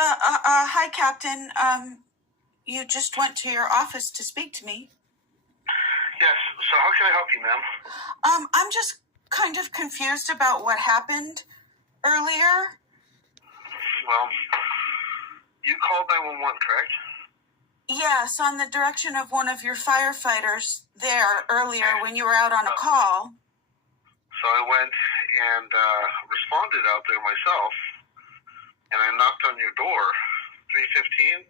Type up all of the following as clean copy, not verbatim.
Hi, Captain. You just went to your office to speak to me. Yes, so how can I help you, ma'am? I'm just kind of confused about what happened earlier. Well, you called 911, correct? Yes, on the direction of one of your firefighters there earlier when you were out on a call. So I went and responded out there myself, and I knocked on your door, 3:15.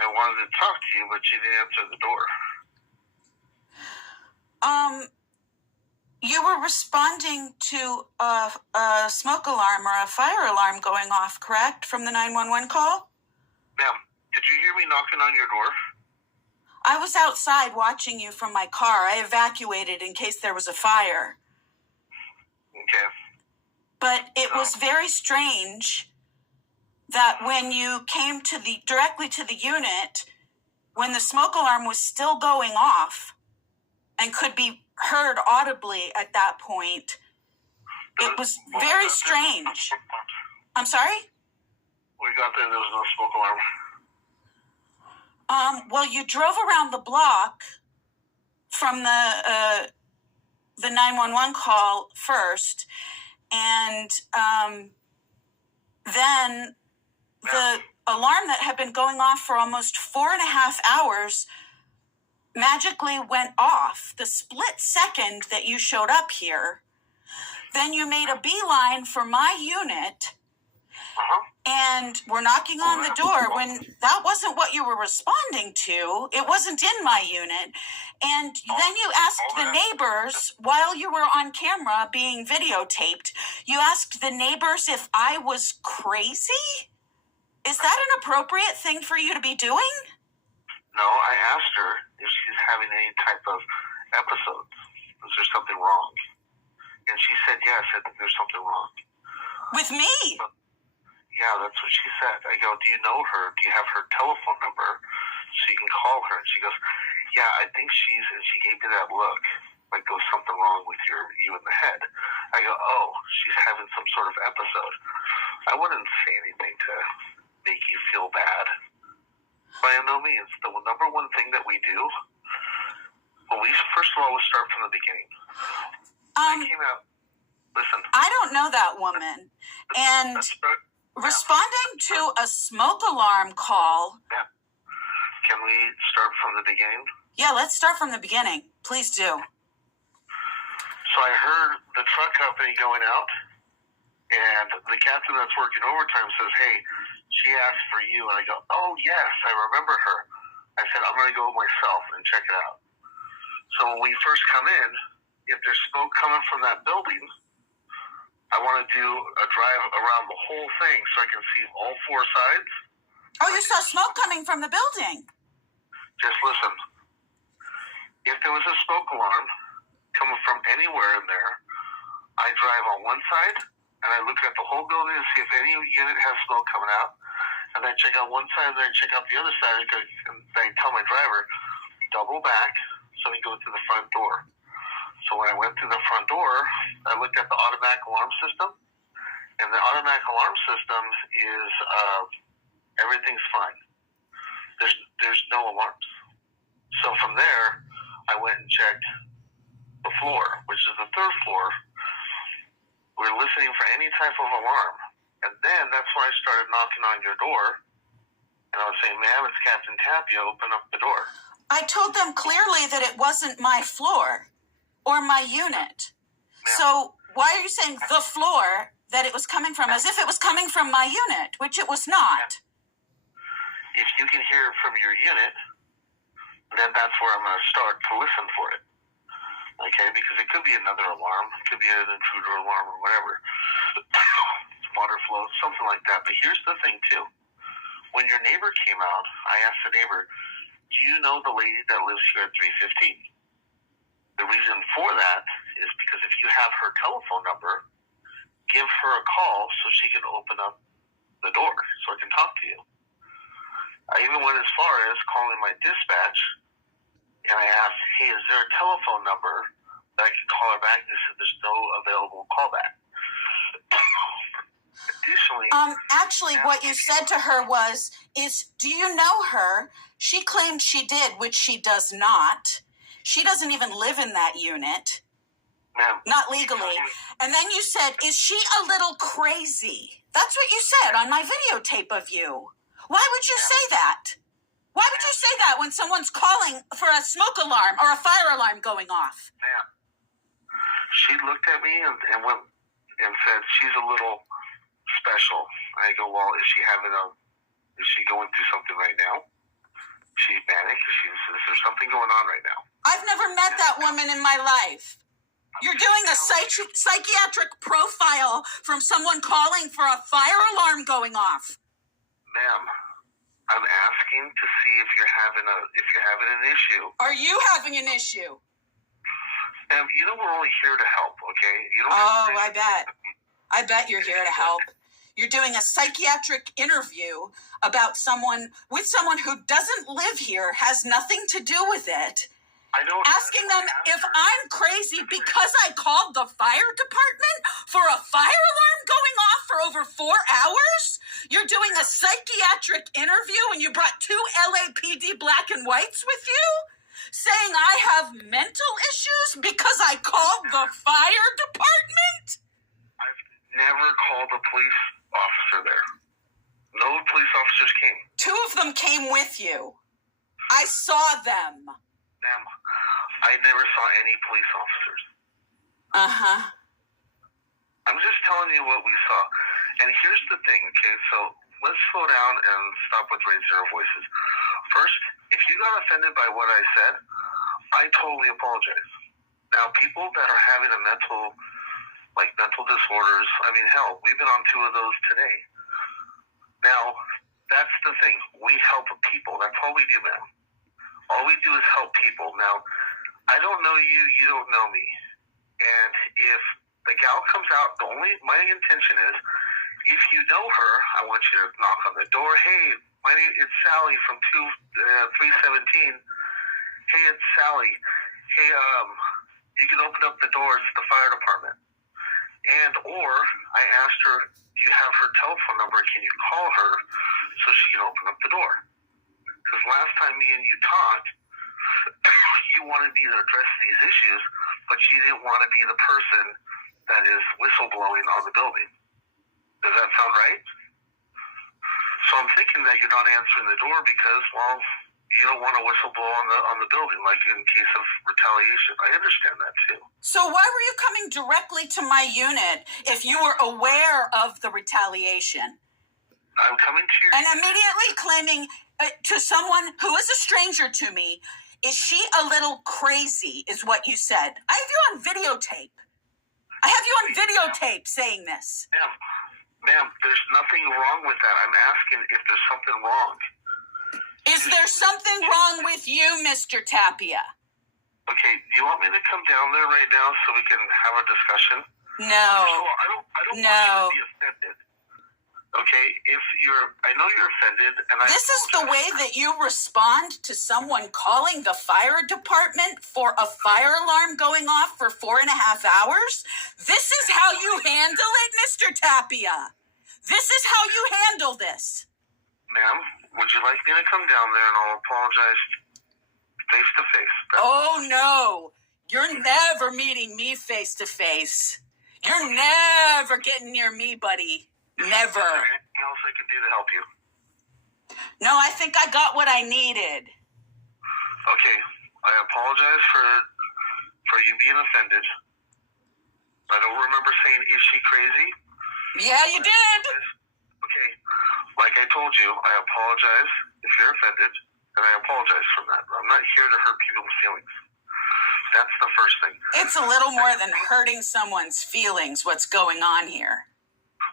I wanted to talk to you, but you didn't answer the door. You were responding to a smoke alarm or a fire alarm going off, correct, from the 911 call? Ma'am, did you hear me knocking on your door? I was outside watching you from my car. I evacuated in case there was a fire. Okay. But it was very strange that when you came directly to the unit, when the smoke alarm was still going off and could be heard audibly at that point, it was very strange. I'm sorry? We got there was no smoke alarm. Well, you drove around the block from the 911 call first, and then the alarm that had been going off for almost 4.5 hours magically went off the split second that you showed up here. Then you made a beeline for my unit and were knocking on the door when that wasn't what you were responding to. It wasn't in my unit. And then you asked the neighbors, while you were on camera being videotaped, you asked the neighbors if I was crazy? Is that an appropriate thing for you to be doing? No, I asked her if she's having any type of episodes. Is there something wrong? And she said, yes, I think there's something wrong. With me? Yeah, that's what she said. I go, do you know her? Do you have her telephone number so you can call her? And she goes, yeah, I think and she gave me that look, like there was something wrong with you in the head. I go, oh, she's having some sort of episode. I wouldn't say anything to make you feel bad. By no means. The number one thing that we do, first of all, we start from the beginning. I came out, listen. I don't know that woman. And responding to a smoke alarm call. Yeah. Can we start from the beginning? Yeah, let's start from the beginning. Please do. So I heard the truck company going out, and the captain that's working overtime says, hey, she asked for you. And I go, oh, yes, I remember her. I said, I'm going to go myself and check it out. So when we first come in, if there's smoke coming from that building, I want to do a drive around the whole thing so I can see all four sides. Oh, you saw smoke coming from the building. Just listen. If there was a smoke alarm coming from anywhere in there, I drive on one side, and I look at the whole building to see if any unit has smoke coming out. And then check out one side, and then check out the other side, and I tell my driver, double back, so we go to the front door. So when I went through the front door, I looked at the automatic alarm system, and the automatic alarm system is everything's fine. There's no alarms. So from there, I went and checked the floor, which is the third floor. We're listening for any type of alarm. And then that's when I started knocking on your door. And I was saying, ma'am, it's Captain Tapia, open up the door. I told them clearly that it wasn't my floor or my unit. Ma'am. So why are you saying the floor that it was coming from, as if it was coming from my unit, which it was not? If you can hear it from your unit, then that's where I'm going to start to listen for it. Okay, because it could be another alarm, it could be an intruder alarm or whatever, water flow, something like that. But here's the thing too: when your neighbor came out, I asked the neighbor, "Do you know the lady that lives here at 315?" The reason for that is because if you have her telephone number, give her a call so she can open up the door so I can talk to you. I even went as far as calling my dispatch. And I asked, hey, is there a telephone number that I can call her back? They said there's no available callback. Additionally, feeling. Actually, what you said to her is, do you know her? She claimed she did, which she does not. She doesn't even live in that unit. Ma'am. Not legally. And then you said, is she a little crazy? That's what you said on my videotape of you. Why would you say that? Why would you say that when someone's calling for a smoke alarm or a fire alarm going off? Ma'am. She looked at me and went and said, she's a little special. I go, well, is she going through something right now? She's manic? Is there something going on right now? I've never met that woman in my life. You're doing a psychiatric profile from someone calling for a fire alarm going off. Ma'am, I'm asking to see if you're having an issue. Are you having an issue? Ma'am, we're only here to help, okay? You don't I bet. I bet you're here to help. You're doing a psychiatric interview about someone who doesn't live here, has nothing to do with it. I don't. Asking them if I'm crazy because I called the fire department for a fire alarm going off for over 4 hours? You're doing a psychiatric interview and you brought 2 LAPD black and whites with you? Saying I have mental issues because I called the fire department? I've never called a police officer there. No police officers came. 2 of them came with you. I saw them. Ma'am, I never saw any police officers. Uh-huh. I'm just telling you what we saw. And here's the thing, okay? So let's slow down and stop with raising our voices. First, if you got offended by what I said, I totally apologize. Now, people that are having a mental disorders, hell, we've been on 2 of those today. Now, that's the thing. We help people. That's all we do, man. All we do is help people. Now, I don't know you. You don't know me. And if the gal comes out, my intention is, if you know her, I want you to knock on the door. Hey, my name is Sally from 317. Hey, it's Sally. Hey, you can open up the door. It's the fire department. Or I asked her, do you have her telephone number? Can you call her so she can open up the door? Because last time me and you talked, you wanted me to address these issues, but you didn't want to be the person that is whistleblowing on the building. Does that sound right? So I'm thinking that you're not answering the door because, well, you don't want to whistleblow on the building, like in case of retaliation. I understand that too. So why were you coming directly to my unit if you were aware of the retaliation? I'm coming to your... And immediately claiming to someone who is a stranger to me, is she a little crazy, is what you said. I have you on videotape. I have you on videotape saying this. Ma'am, there's nothing wrong with that. I'm asking if there's something wrong. Is there something wrong with you, Mr. Tapia? Okay, do you want me to come down there right now so we can have a discussion? No. I don't want you to be offended. Okay, I know you're offended, and This is the way that you respond to someone calling the fire department for a fire alarm going off for 4.5 hours? This is how you handle it, Mr. Tapia. This is how you handle this. Ma'am, would you like me to come down there and I'll apologize face to face? Oh, no. You're never meeting me face to face. You're never getting near me, buddy. Never. Is there anything else I can do to help you? No, I think I got what I needed. Okay, I apologize for you being offended. I don't remember saying, is she crazy? Yeah, you did. Okay, like I told you, I apologize if you're offended, and I apologize from that. I'm not here to hurt people's feelings. That's the first thing. It's a little more than hurting someone's feelings, what's going on here.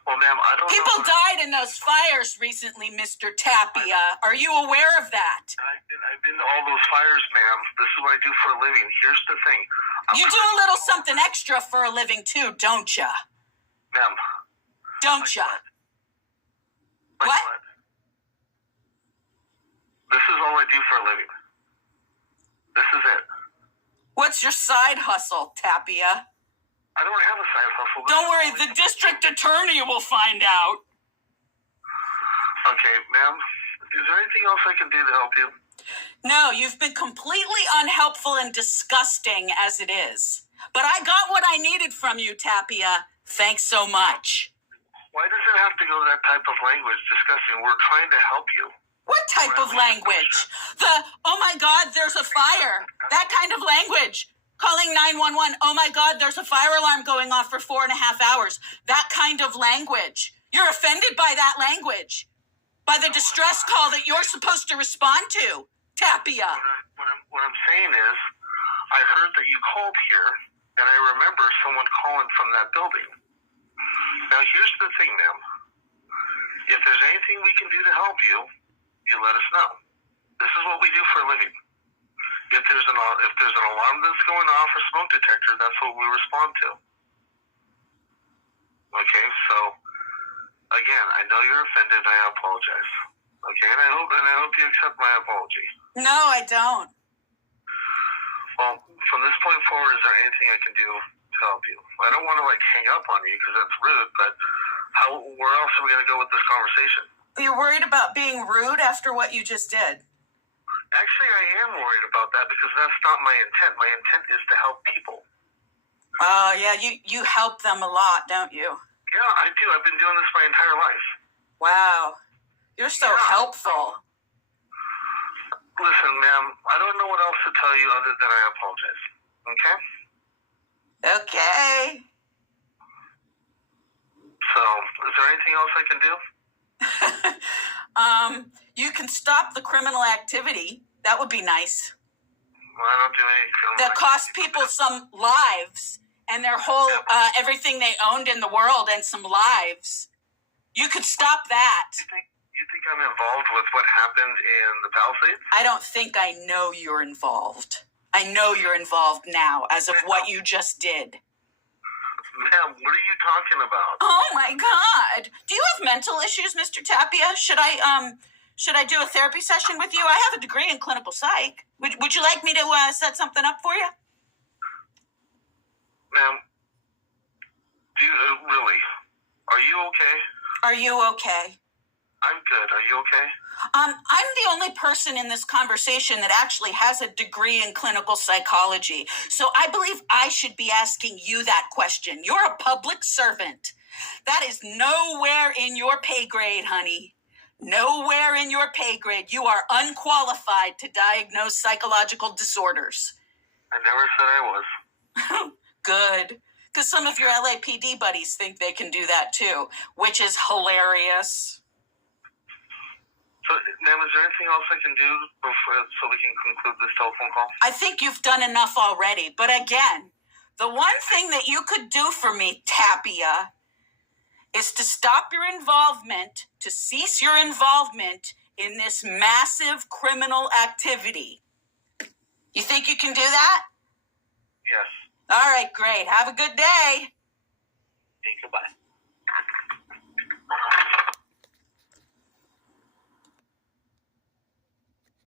Well, ma'am, I don't know. People died in those fires recently, Mr. Tapia. Are you aware of that? I've been to all those fires, ma'am. This is what I do for a living. Here's the thing. You do a little something extra for a living, too, don't ya? Ma'am. Don't ya? What? This is all I do for a living. This is it. What's your side hustle, Tapia? I don't have a side hustle. Don't worry, the district attorney will find out. Okay, ma'am, is there anything else I can do to help you? No, you've been completely unhelpful and disgusting as it is. But I got what I needed from you, Tapia. Thanks so much. Why does it have to go to that type of language? Disgusting. We're trying to help you. What type of language? Oh my God, there's a fire. That kind of language. Calling 911. Oh my God, there's a fire alarm going off for 4.5 hours. That kind of language. You're offended by that language. By the distress call that you're supposed to respond to, Tapia. What I'm saying is, I heard that you called here, and I remember someone calling from that building. Now, here's the thing, ma'am. If there's anything we can do to help you, you let us know. This is what we do for a living. If there's an alarm that's going off or smoke detector, that's what we respond to. Okay, so again, I know you're offended. I apologize. Okay, and I hope you accept my apology. No, I don't. Well, from this point forward, is there anything I can do to help you? I don't want to hang up on you because that's rude, but where else are we going to go with this conversation? You're worried about being rude after what you just did? Actually, I am worried about that because that's not my intent. My intent is to help people. Oh, yeah, you help them a lot, don't you? Yeah, I do. I've been doing this my entire life. Wow. You're so helpful. Listen, ma'am, I don't know what else to tell you other than I apologize. Okay? Okay. So, is there anything else I can do? You can stop the criminal activity. That would be nice. Well, I don't do any criminal That cost people some lives and their whole, everything they owned in the world and some lives. You could stop that. You think I'm involved with what happened in the Palisades? I don't think I know you're involved. I know you're involved now as of what you just did. Ma'am, what are you talking about? Oh my God. Do you have mental issues, Mr. Tapia? Should I do a therapy session with you? I have a degree in clinical psych. Would you like me to set something up for you? Ma'am, really? Are you okay? Are you okay? I'm good. Are you okay? I'm the only person in this conversation that actually has a degree in clinical psychology. So I believe I should be asking you that question. You're a public servant. That is nowhere in your pay grade, honey. Nowhere in your pay grade. You are unqualified to diagnose psychological disorders. I never said I was. Good. Because some of your LAPD buddies think they can do that too, which is hilarious. So, ma'am, is there anything else I can do so we can conclude this telephone call? I think you've done enough already. But again, the one thing that you could do for me, Tapia, is to stop your involvement, to cease your involvement in this massive criminal activity. You think you can do that? Yes. All right, great. Have a good day. Okay, goodbye.